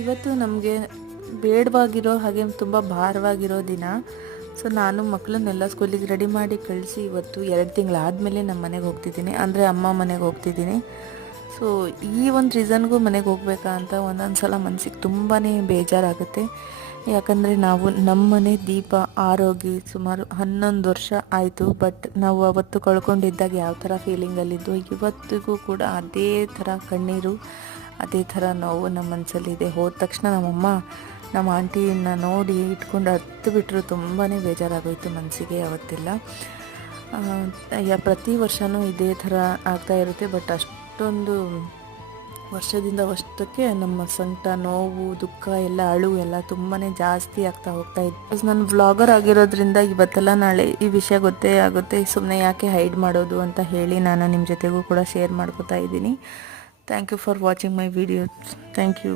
ಇವತ್ತು ನಮಗೆ ಬೇಡವಾಗಿರೋ ಹಾಗೆ ತುಂಬ ಭಾರವಾಗಿರೋ ದಿನ. ಸೊ ನಾನು ಮಕ್ಕಳನ್ನೆಲ್ಲ ಸ್ಕೂಲಿಗೆ ರೆಡಿ ಮಾಡಿ ಕಳಿಸಿ ಇವತ್ತು 2 ತಿಂಗಳಾದಮೇಲೆ ನಮ್ಮ ಮನೆಗೆ ಹೋಗ್ತಿದ್ದೀನಿ, ಅಂದರೆ ಅಮ್ಮ ಮನೆಗೆ ಹೋಗ್ತಿದ್ದೀನಿ. ಸೊ ಈ ಒಂದು ರೀಸನ್ಗೂ ಮನೆಗೆ ಹೋಗ್ಬೇಕಾ ಅಂತ ಒಂದೊಂದು ಸಲ ಮನಸ್ಸಿಗೆ ತುಂಬಾ ಬೇಜಾರಾಗುತ್ತೆ. ಯಾಕಂದರೆ ನಾವು ನಮ್ಮ ಮನೆ ದೀಪ ಆರೋಗಿ ಸುಮಾರು 11 ವರ್ಷ ಆಯಿತು. ಬಟ್ ನಾವು ಅವತ್ತು ಕಳ್ಕೊಂಡಿದ್ದಾಗ ಯಾವ ಥರ ಫೀಲಿಂಗಲ್ಲಿದ್ದು ಇವತ್ತಿಗೂ ಕೂಡ ಅದೇ ಥರ ಕಣ್ಣೀರು, ಅದೇ ಥರ ನೋವು ನಮ್ಮ ಮನಸ್ಸಲ್ಲಿದೆ. ಹೋದ ತಕ್ಷಣ ನಮ್ಮಮ್ಮ ನಮ್ಮ ಆಂಟಿನ ನೋಡಿ ಇಟ್ಕೊಂಡು ಅತ್ತು ಬಿಟ್ಟರು. ತುಂಬಾ ಬೇಜಾರಾಗೋಯಿತು ಮನಸ್ಸಿಗೆ ಅವತ್ತೆಲ್ಲ. ಪ್ರತಿ ವರ್ಷವೂ ಇದೇ ಥರ ಆಗ್ತಾ ಇರುತ್ತೆ. ಬಟ್ ಅಷ್ಟೊಂದು ವರ್ಷದಿಂದ ವರ್ಷಕ್ಕೆ ನಮ್ಮ ಸಂಕಟ, ನೋವು, ದುಃಖ ಎಲ್ಲ, ಅಳು ಎಲ್ಲ ತುಂಬಾ ಜಾಸ್ತಿ ಆಗ್ತಾ ಹೋಗ್ತಾ ಇತ್ತು. ನಾನು ವ್ಲಾಗರ್ ಆಗಿರೋದ್ರಿಂದ ಇವತ್ತೆಲ್ಲ ನಾಳೆ ಈ ವಿಷಯ ಗೊತ್ತೇ ಆಗುತ್ತೆ. ಸುಮ್ಮನೆ ಯಾಕೆ ಹೈಡ್ ಮಾಡೋದು ಅಂತ ಹೇಳಿ ನಾನು ನಿಮ್ಮ ಜೊತೆಗೂ ಕೂಡ ಶೇರ್ ಮಾಡ್ಕೋತಾ ಇದ್ದೀನಿ. Thank you for watching my videos. Thank you.